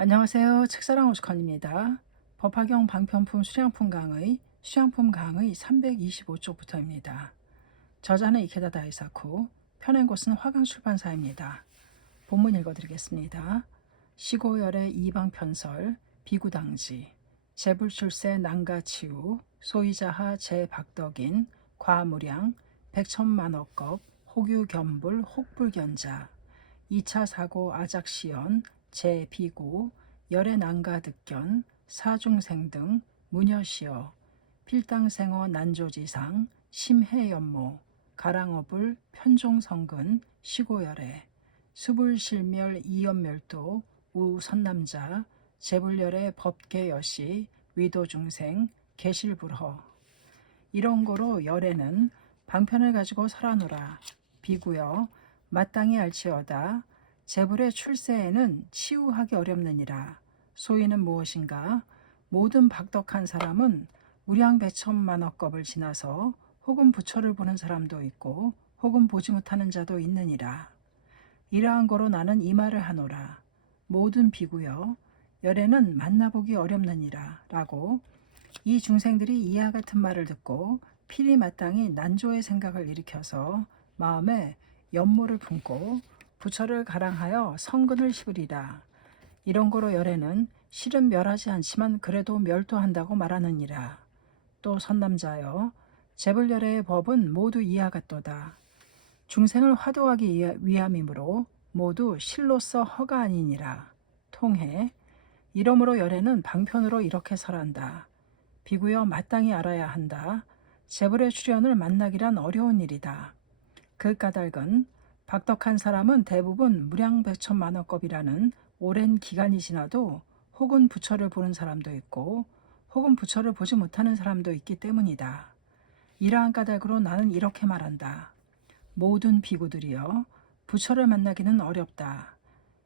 안녕하세요. 책사랑 오죽헌입니다. 법화경 방편품 수량품 강의, 수량품 강의 325쪽부터입니다. 저자는 이케다 다이사쿠, 펴낸 곳은 화강출판사입니다. 본문 읽어드리겠습니다. 시고열의 이방편설, 비구당지, 재불출세 난가치우, 소이자하 제박덕인, 과무량, 백천만억겁, 호규겸불, 혹불견자, 2차 사고 아작시연, 제비구, 열애난가득견, 사중생 등 무녀시어, 필당생어 난조지상, 심해연모, 가랑어불, 편종성근, 시고열애, 수불실멸 이연멸도, 우선남자, 재불열의 법계여시, 위도중생, 계실불허. 이런 거로 열애는 방편을 가지고 설하노라. 비구여 마땅히 알지어다. 재불의 출세에는 치유하기 어렵느니라. 소위는 무엇인가? 모든 박덕한 사람은 무량백천만억겁을 지나서 혹은 부처를 보는 사람도 있고 혹은 보지 못하는 자도 있느니라. 이러한 거로 나는 이 말을 하노라. 모든 비구여 열애는 만나보기 어렵느니라 라고 이 중생들이 이와 같은 말을 듣고 필히 마땅히 난조의 생각을 일으켜서 마음에 연모를 품고 부처를 가랑하여 성근을 씹으리라. 이런 거로 열애는 실은 멸하지 않지만 그래도 멸도한다고 말하느니라. 또 선남자여 재불열애의 법은 모두 이와 같도다. 중생을 화도하기 위함이므로 모두 실로서 허가 아니니라. 통해 이러므로 열애는 방편으로 이렇게 설한다. 비구여 마땅히 알아야 한다. 재불의 출현을 만나기란 어려운 일이다. 그 까닭은 박덕한 사람은 대부분 무량백천만억겁이라는 오랜 기간이 지나도 혹은 부처를 보는 사람도 있고 혹은 부처를 보지 못하는 사람도 있기 때문이다. 이러한 까닭으로 나는 이렇게 말한다. 모든 비구들이여 부처를 만나기는 어렵다.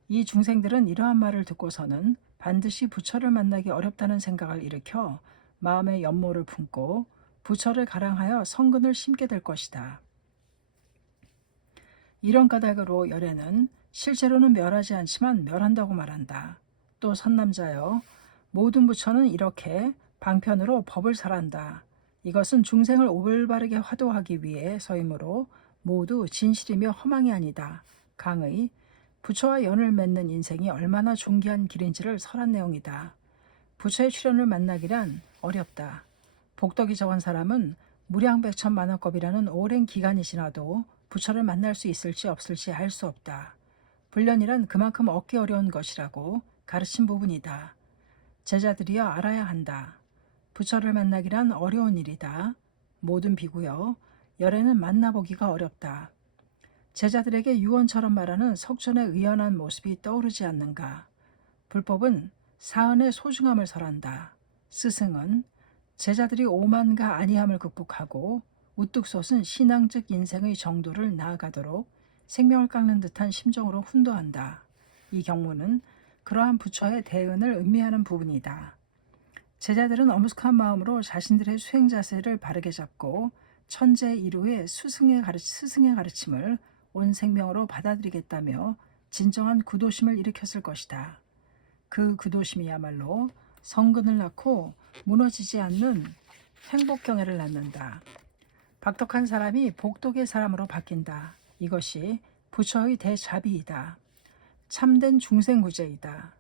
이 중생들은 이러한 말을 듣고서는 반드시 부처를 만나기 어렵다는 생각을 일으켜 마음의 연모를 품고 부처를 가랑하여 성근을 심게 될 것이다. 이런 까닭으로 열애는 실제로는 멸하지 않지만 멸한다고 말한다. 또 선남자여 모든 부처는 이렇게 방편으로 법을 설한다. 이것은 중생을 올바르게 화도하기 위해서이므로 모두 진실이며 허망이 아니다. 강의 부처와 연을 맺는 인생이 얼마나 존귀한 길인지를 설한 내용이다. 부처의 출현을 만나기란 어렵다. 복덕이 적은 사람은 무량백천만억겁이라는 오랜 기간이 지나도 부처를 만날 수 있을지 없을지 알 수 없다. 불련이란 그만큼 얻기 어려운 것이라고 가르친 부분이다. 제자들이여 알아야 한다. 부처를 만나기란 어려운 일이다. 모든 비구여 열애는 만나보기가 어렵다. 제자들에게 유언처럼 말하는 석존의 의연한 모습이 떠오르지 않는가. 불법은 사은의 소중함을 설한다. 스승은 제자들이 오만과 아니함을 극복하고 우뚝 솟은 신앙적 인생의 정도를 나아가도록 생명을 깎는 듯한 심정으로 훈도한다. 이 경무는 그러한 부처의 대은을 의미하는 부분이다. 제자들은 엄숙한 마음으로 자신들의 수행 자세를 바르게 잡고 천재 이루의 스승의 가르침을 온 생명으로 받아들이겠다며 진정한 구도심을 일으켰을 것이다. 그 구도심이야말로 성근을 낳고 무너지지 않는 행복경애를 낳는다. 박덕한 사람이 복덕의 사람으로 바뀐다. 이것이 부처의 대자비이다. 참된 중생구제이다.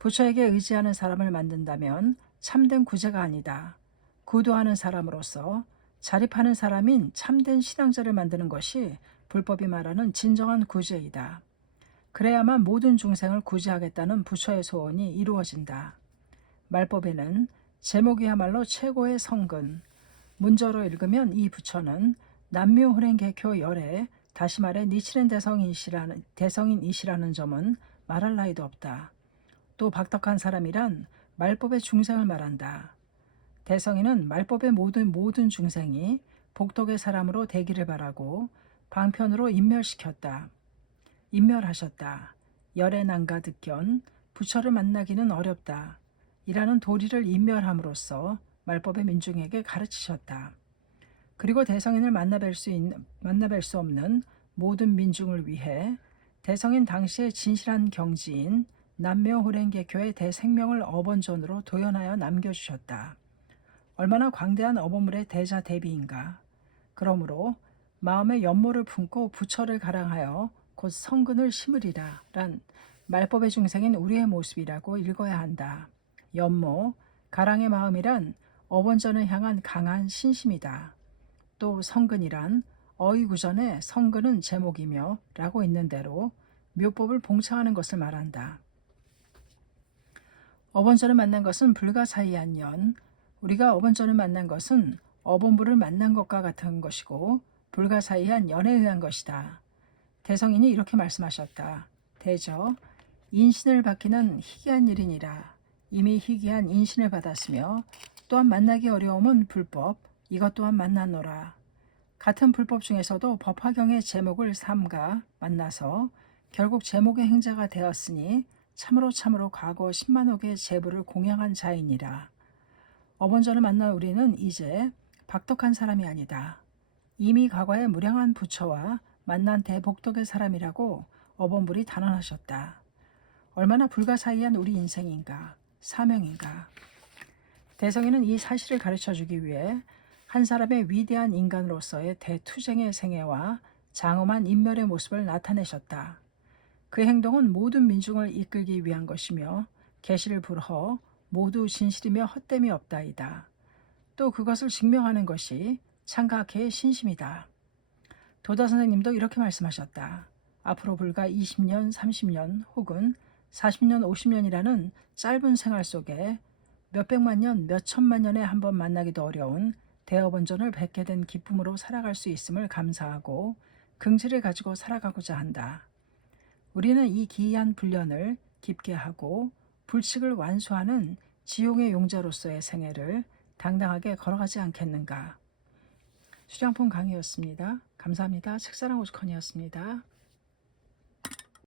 부처에게 의지하는 사람을 만든다면 참된 구제가 아니다. 구도하는 사람으로서 자립하는 사람인 참된 신앙자를 만드는 것이 불법이 말하는 진정한 구제이다. 그래야만 모든 중생을 구제하겠다는 부처의 소원이 이루어진다. 말법에는 제목이야말로 최고의 성근. 문저로 읽으면 이 부처는 남묘호랭개교 열애, 다시 말해 니치렌 대성인이시라는 점은 말할 나위도 없다. 또 박덕한 사람이란 말법의 중생을 말한다. 대성인은 말법의 모든 중생이 복덕의 사람으로 되기를 바라고 방편으로 인멸하셨다. 열애 난가득견, 부처를 만나기는 어렵다. 이라는 도리를 인멸함으로써 말법의 민중에게 가르치셨다. 그리고 대성인을 만나뵐 수 없는 모든 민중을 위해 대성인 당시의 진실한 경지인 남묘호랭개교의 대생명을 어번전으로 도연하여 남겨주셨다. 얼마나 광대한 어버물의 대자 대비인가. 그러므로 마음의 연모를 품고 부처를 가랑하여 곧 성근을 심으리라 란 말법의 중생인 우리의 모습이라고 읽어야 한다. 연모, 가랑의 마음이란 어번전을 향한 강한 신심이다. 또 성근이란 어이구전에 성근은 제목이며 라고 있는 대로 묘법을 봉창하는 것을 말한다. 어번전을 만난 것은 불가사의한 년, 우리가 어번전을 만난 것은 어번부를 만난 것과 같은 것이고 불가사의한 연에 의한 것이다. 대성인이 이렇게 말씀하셨다. 대저, 인신을 받기는 희귀한 일이니라. 이미 희귀한 인신을 받았으며 또한 만나기 어려움은 불법, 이것 또한 만났노라. 같은 불법 중에서도 법화경의 제목을 삼가 만나서 결국 제목의 행자가 되었으니 참으로 과거 10만억의 제부를 공양한 자이니라. 어번전을 만난 우리는 이제 박덕한 사람이 아니다. 이미 과거의 무량한 부처와 만난 대복덕의 사람이라고 어번불이 단언하셨다. 얼마나 불가사의한 우리 인생인가, 사명인가. 대성이는 이 사실을 가르쳐주기 위해 한 사람의 위대한 인간으로서의 대투쟁의 생애와 장엄한 인멸의 모습을 나타내셨다. 그 행동은 모든 민중을 이끌기 위한 것이며 계시를 불허 모두 진실이며 헛됨이 없다이다. 또 그것을 증명하는 것이 창가학회의 신심이다. 도다 선생님도 이렇게 말씀하셨다. 앞으로 불과 20년, 30년 혹은 40년, 50년이라는 짧은 생활 속에 몇백만 년, 몇천만 년에 한 번 만나기도 어려운 대어번전을 뵙게 된 기쁨으로 살아갈 수 있음을 감사하고 긍지를 가지고 살아가고자 한다. 우리는 이 기이한 불련을 깊게 하고 불칙을 완수하는 지용의 용자로서의 생애를 당당하게 걸어가지 않겠는가. 수량품 강의였습니다. 감사합니다. 책사랑 오죽헌이었습니다.